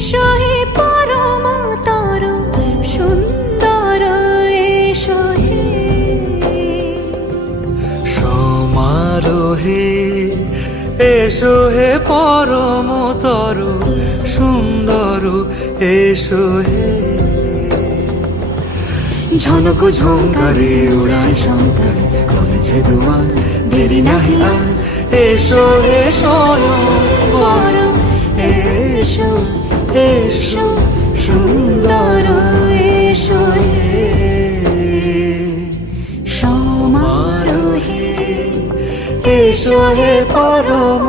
এসো হে পরম তরু সুন্দর, এসো হে সমারোহে, এসো হে পরম তরু সুন্দর, এসো হে ঝনক ঝঙ্কারে উড়ায় শঙ্কর, কমেছে দুয়ার দেরি নাহি আর, এসো হে স্বয়ং পরম, এসো এসো সুন্দর, এসো হে সমারোহে, এসো হে পরম